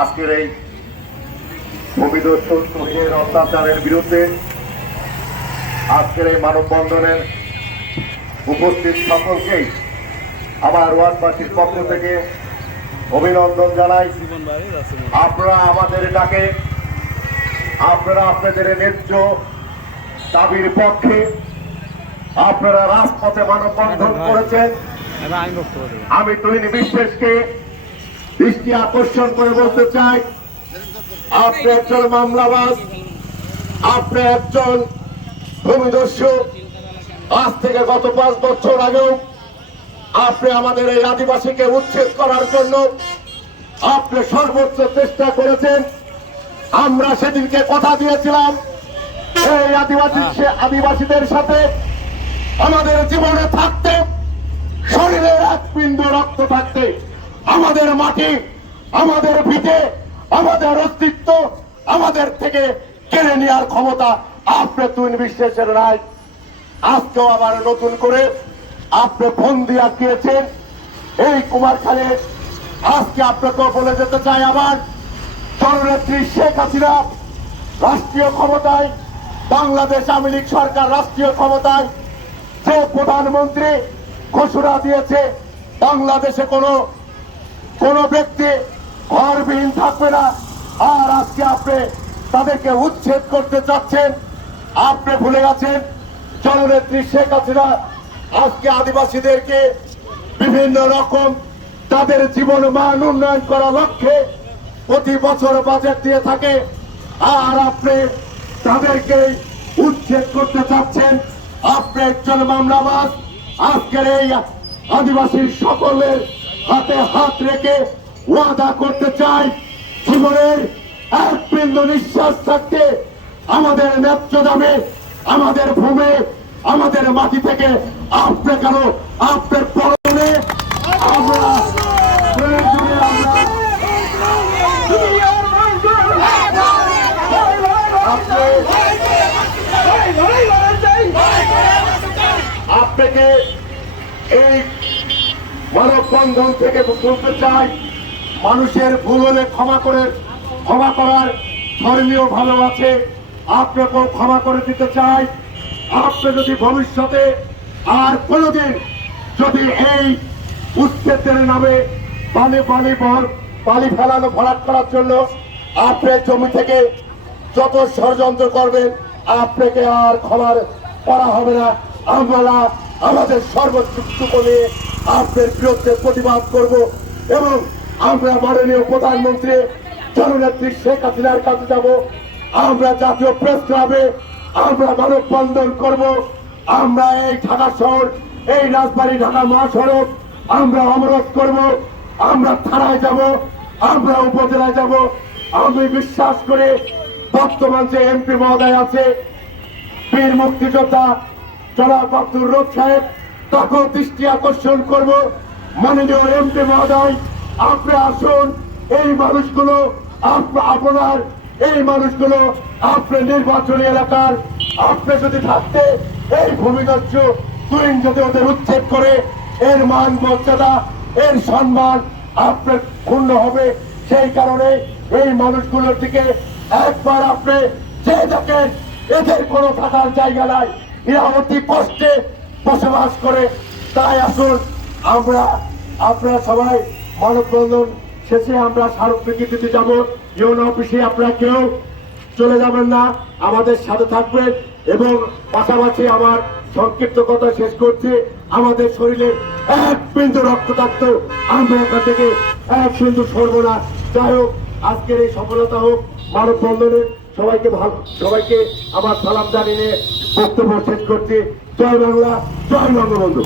আজকের এই ভূমিদস্যু অত্যাচারের বিরুদ্ধে আজকের এই মানববন্ধনের উপস্থিত সকলকেই আমার ওয়ার্ডবাসীর পক্ষ থেকে অভিনন্দন জানাই। আপনারা আমাদের এটাকে আপনারা আপনাদের ন্যায্য দাবির পক্ষে আপনারা রাজপথে মানববন্ধন করেছেন। আমি তুহিন বিশ্বাসকে দৃষ্টি আকর্ষণ করে বলতে চাই, আপনি একজন মামলাবাজ, আপনি একজন ভূমিদস্যু। আজ থেকে গত পাঁচ বছর আগেও আপনি আমাদের এই আদিবাসীকে উচ্ছেদ করার জন্য আপনি সর্বোচ্চ চেষ্টা করেছেন। আমরা সেদিনকে কথা দিয়েছিলাম, এই আদিবাসী সে আদিবাসীদের সাথে আমাদের জীবনে থাকতে, শরীরের এক বিন্দু রক্ত থাকতে। মাটি, আমাদের ভিটে, আমাদের অস্তিত্ব, আমাদের থেকে কেড়ে নেওয়ার ক্ষমতা আপনি তুই বিশ্বাসের নাই। আজকেও আবার নতুন করে আপনি বন্দি আঁকিয়েছেন এই কুমারখালে আজকে আপনাকেও বলে যেতে চাই আবার। জননেত্রী শেখ হাসিনা রাষ্ট্রীয় ক্ষমতায়, বাংলাদেশ আওয়ামী লীগ সরকার রাষ্ট্রীয় ক্ষমতায় যে প্রধানমন্ত্রী ঘোষণা দিয়েছে, বাংলাদেশে কোনো কোন ব্যক্তি ঘরবিহীন থাকবে না। আর আজকে আপনি তাদেরকে উচ্ছেদ করতে চাচ্ছেন, আপনি ভুলে গেছেন। জননেত্রী শেখ হাসিনা আজকে আদিবাসীদেরকে বিভিন্ন রকম তাদের জীবন মান উন্নয়ন করার লক্ষ্যে প্রতি বছর বাজেট দিয়ে থাকে। আর আপনি তাদেরকে উচ্ছেদ করতে চাচ্ছেন, আপনি একজন মামলাবাজ। আজকের এই আদিবাসীর সকলের হাতে হাত রেখে ওয়াদা করতে চাই। জীবনের এক বিন্দু নিঃশ্বাস থাকতে আমাদের ন্যায্য দামে, আমাদের ভূমি, আমাদের মাটি থেকে আপনি কেন আপনার পরনে আপনাকে এই মানববন্ধন থেকে বলতে চাই। মানুষের ভুল হলে ক্ষমা করে, ক্ষমা করার ধর্মীয় ভালো আছে। আপনাকেও ক্ষমা করে দিতে চাই। আপনি যদি ভবিষ্যতে আর কোনোদিন যদি এই উচ্ছেদের নামে পানি পানি বল পানি ফেলানো, ভরাট করার জন্য আপনার জমি থেকে যত ষড়যন্ত্র করবেন, আপনাকে আর ক্ষমার করা হবে না। আমরা আমাদের সর্বোচ্চ করে আপনার বিরুদ্ধে প্রতিবাদ করব এবং আমরা মাননীয় প্রধানমন্ত্রী জননেত্রী শেখ হাসিনার কাছে যাব। আমরা জাতীয় প্রেস ক্লাবে আমরা মানববন্ধন করব। আমরা এই ঢাকা শহর, এই রাজবাড়ী, ঢাকা মহাসড়ক আমরা অবরোধ করব। আমরা থানায় যাব, আমরা উপজেলায় যাব। আমি বিশ্বাস করে বর্তমান যে এমপি মহোদয় আছে, বীর মুক্তিযোদ্ধা জনাব আব্দুর রব সাহেব, তাকেও দৃষ্টি আকর্ষণ করব। মাননীয় এমপি মহোদয়, আপনি আসুন, এই মানুষগুলো আপ- আপনার, এই মানুষগুলো আপনার নির্বাচনী এলাকার, আপনি যদি থাকতে এই ভূমিদস্যু তুই যদি ওদের উচ্ছেদ করে, এর মান, মর্যাদা, এর সম্মান আপনার ক্ষুণ্ণ হবে। সেই কারণে এই মানুষগুলোর দিকে একবার আপনি যে দেখেন, এদের কোনো থাকার জায়গা নাই। এরা অতি কষ্টে বসবাস করে, তাই আসুন আমরা, আপনারা সবাই মানববন্ধন শেষে আমরা স্মারকলিপি দিতে যাব। ইউন অফিসে আপনারা কেউ চলে যাবেন না, আমাদের সাথে থাকবেন এবং পাশাপাশি আমার সংক্ষিপ্ত কথা শেষ করছি। আমাদের শরীরে এক বিন্দু রক্ত থাকতো আমরা এখান থেকে এক বিন্দু সরবো না। যাই হোক, আজকের এই সফলতা হোক, মানববন্ধনে সবাইকে ভালো, সবাইকে আমার সালাম জানিয়ে বক্তব্য শেষ করছি। জয় বাংলা জয় বঙ্গবন্ধু।